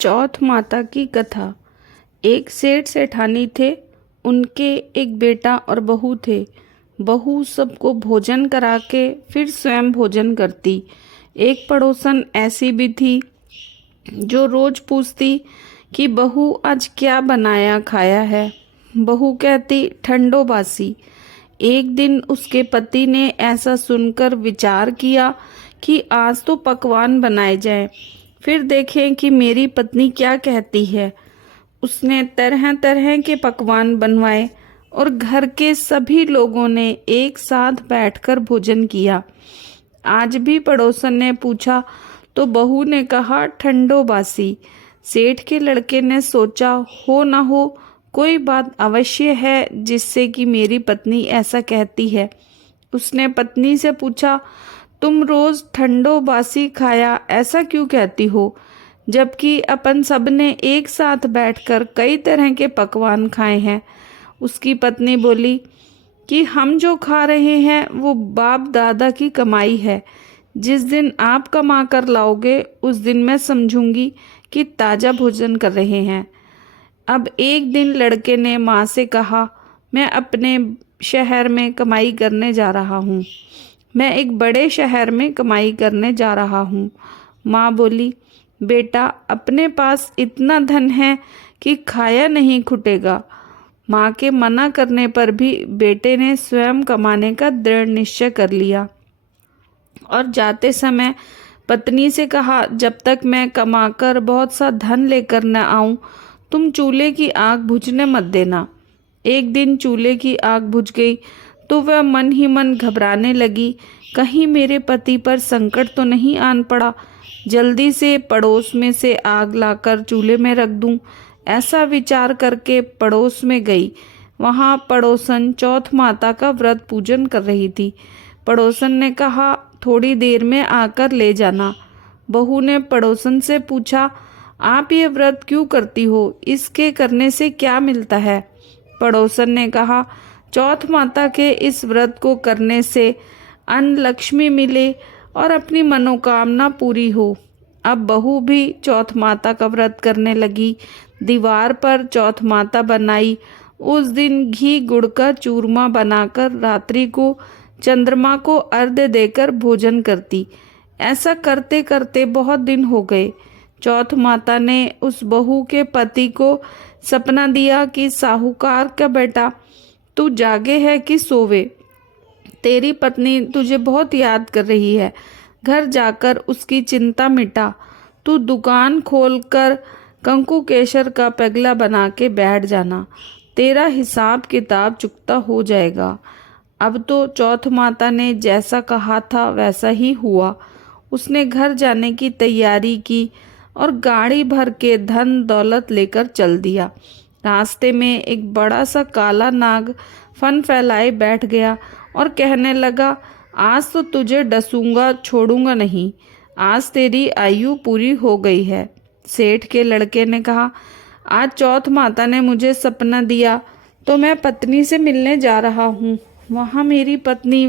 चौथ माता की कथा। एक सेठ सेठानी थे। उनके एक बेटा और बहू थे। बहू सबको भोजन करा के फिर स्वयं भोजन करती। एक पड़ोसन ऐसी भी थी जो रोज पूछती कि बहू आज क्या बनाया खाया है। बहू कहती ठंडो बासी। एक दिन उसके पति ने ऐसा सुनकर विचार किया कि आज तो पकवान बनाए जाएं, फिर देखें कि मेरी पत्नी क्या कहती है। उसने तरह तरह के पकवान बनवाए और घर के सभी लोगों ने एक साथ बैठकर भोजन किया। आज भी पड़ोसन ने पूछा तो बहू ने कहा ठंडो बासी। सेठ के लड़के ने सोचा हो ना हो कोई बात अवश्य है जिससे कि मेरी पत्नी ऐसा कहती है। उसने पत्नी से पूछा तुम रोज ठंडो बासी खाया ऐसा क्यों कहती हो, जबकि अपन सब ने एक साथ बैठकर कई तरह के पकवान खाए हैं। उसकी पत्नी बोली कि हम जो खा रहे हैं वो बाप दादा की कमाई है। जिस दिन आप कमा कर लाओगे उस दिन मैं समझूंगी कि ताज़ा भोजन कर रहे हैं। अब एक दिन लड़के ने माँ से कहा मैं अपने शहर में कमाई करने जा रहा हूँ। मैं एक बड़े शहर में कमाई करने जा रहा हूँ। माँ बोली बेटा अपने पास इतना धन है कि खाया नहीं खुटेगा। माँ के मना करने पर भी बेटे ने स्वयं कमाने का दृढ़ निश्चय कर लिया और जाते समय पत्नी से कहा जब तक मैं कमाकर बहुत सा धन लेकर न आऊं तुम चूल्हे की आग बुझने मत देना। एक दिन चूल्हे की आग बुझ गई तो वह मन ही मन घबराने लगी, कहीं मेरे पति पर संकट तो नहीं आन पड़ा। जल्दी से पड़ोस में से आग लाकर चूल्हे में रख दूं, ऐसा विचार करके पड़ोस में गई। वहां पड़ोसन चौथ माता का व्रत पूजन कर रही थी। पड़ोसन ने कहा थोड़ी देर में आकर ले जाना। बहू ने पड़ोसन से पूछा आप ये व्रत क्यों करती हो, इसके करने से क्या मिलता है। पड़ोसन ने कहा चौथ माता के इस व्रत को करने से अन्न लक्ष्मी मिले और अपनी मनोकामना पूरी हो। अब बहू भी चौथ माता का व्रत करने लगी। दीवार पर चौथ माता बनाई। उस दिन घी गुड़ का चूरमा बनाकर रात्रि को चंद्रमा को अर्घ्य देकर भोजन करती। ऐसा करते करते बहुत दिन हो गए। चौथ माता ने उस बहू के पति को सपना दिया कि साहूकार का बेटा तू जागे है कि सोवे, तेरी पत्नी तुझे बहुत याद कर रही है। घर जाकर उसकी चिंता मिटा। तू दुकान खोलकर कंकु केशर का पगला बना के बैठ जाना, तेरा हिसाब किताब चुकता हो जाएगा। अब तो चौथ माता ने जैसा कहा था वैसा ही हुआ। उसने घर जाने की तैयारी की और गाड़ी भर के धन दौलत लेकर चल दिया। रास्ते में एक बड़ा सा काला नाग फन फैलाए बैठ गया और कहने लगा आज तो तुझे डसूंगा छोड़ूंगा नहीं, आज तेरी आयु पूरी हो गई है। सेठ के लड़के ने कहा आज चौथ माता ने मुझे सपना दिया तो मैं पत्नी से मिलने जा रहा हूँ। वहाँ मेरी पत्नी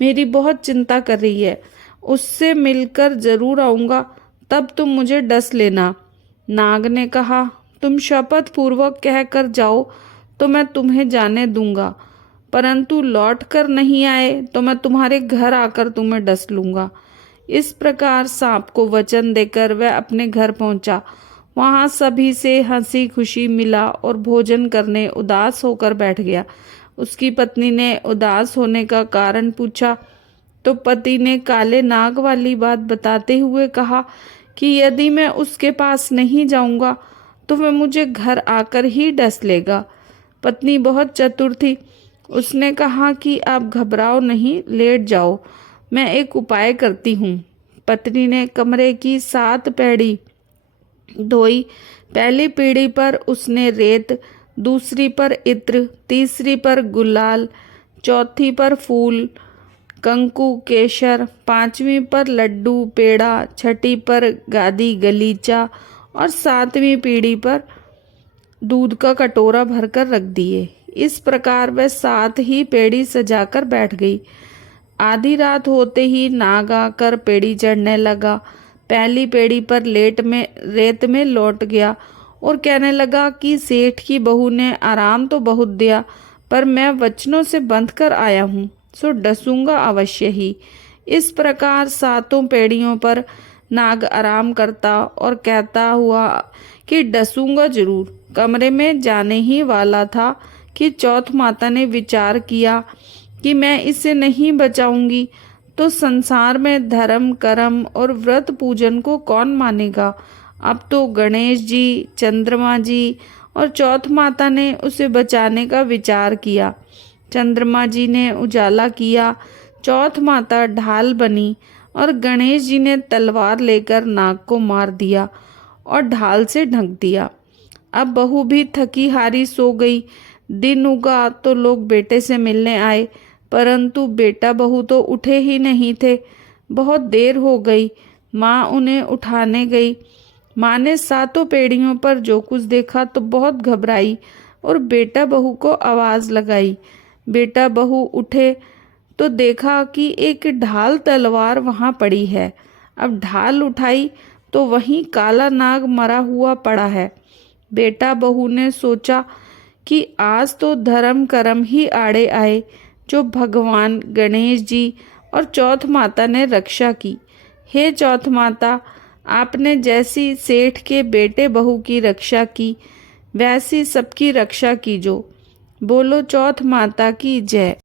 मेरी बहुत चिंता कर रही है, उससे मिलकर जरूर आऊँगा, तब तुम मुझे डस लेना। नाग ने कहा तुम शपथ पूर्वक कह कर जाओ तो मैं तुम्हें जाने दूंगा, परंतु लौट कर नहीं आए तो मैं तुम्हारे घर आकर तुम्हें डस लूंगा। इस प्रकार सांप को वचन देकर वह अपने घर पहुंचा। वहां सभी से हंसी खुशी मिला और भोजन करने उदास होकर बैठ गया। उसकी पत्नी ने उदास होने का कारण पूछा तो पति ने काले नाग वाली बात बताते हुए कहा कि यदि मैं उसके पास नहीं जाऊंगा तो वह मुझे घर आकर ही डस लेगा। पत्नी बहुत चतुर थी। उसने कहा कि आप घबराओ नहीं, लेट जाओ, मैं एक उपाय करती हूँ। पत्नी ने कमरे की 7 पैड़ी धोई। पहली पीढ़ी पर उसने रेत, दूसरी पर इत्र, तीसरी पर गुलाल, चौथी पर फूल कंकु केशर, 5वीं पर लड्डू पेड़ा, छठी पर गादी गलीचा और 7वीं पीढ़ी पर दूध का कटोरा भरकर रख दिए। इस प्रकार वह 7 ही पेड़ी सजाकर बैठ गई। आधी रात होते ही नाग आकर पेड़ी चढ़ने लगा। पहली पेड़ी पर रेत में लौट गया और कहने लगा कि सेठ की बहू ने आराम तो बहुत दिया, पर मैं वचनों से बंध कर आया हूँ, सो डसूंगा अवश्य ही। इस प्रकार 7 पेड़ियों पर नाग आराम करता और कहता हुआ कि डसूंगा जरूर। कमरे में जाने ही वाला था कि चौथ माता ने विचार किया कि मैं इसे नहीं बचाऊंगी तो संसार में धर्म कर्म और व्रत पूजन को कौन मानेगा। अब तो गणेश जी, चंद्रमा जी और चौथ माता ने उसे बचाने का विचार किया। चंद्रमा जी ने उजाला किया, चौथ माता ढाल बनी और गणेश जी ने तलवार लेकर नाग को मार दिया और ढाल से ढक दिया। अब बहू भी थकी हारी सो गई। दिन उगा तो लोग बेटे से मिलने आए, परंतु बेटा बहू तो उठे ही नहीं थे। बहुत देर हो गई। माँ उन्हें उठाने गई। माँ ने 7 पेड़ियों पर जो कुछ देखा तो बहुत घबराई और बेटा बहू को आवाज लगाई। बेटा बहू उठे तो देखा कि एक ढाल तलवार वहां पड़ी है। अब ढाल उठाई तो वहीं काला नाग मरा हुआ पड़ा है। बेटा बहू ने सोचा कि आज तो धर्म कर्म ही आड़े आए, जो भगवान गणेश जी और चौथ माता ने रक्षा की। हे चौथ माता, आपने जैसी सेठ के बेटे बहू की रक्षा की, वैसी सबकी रक्षा कीजो। बोलो चौथ माता की जय।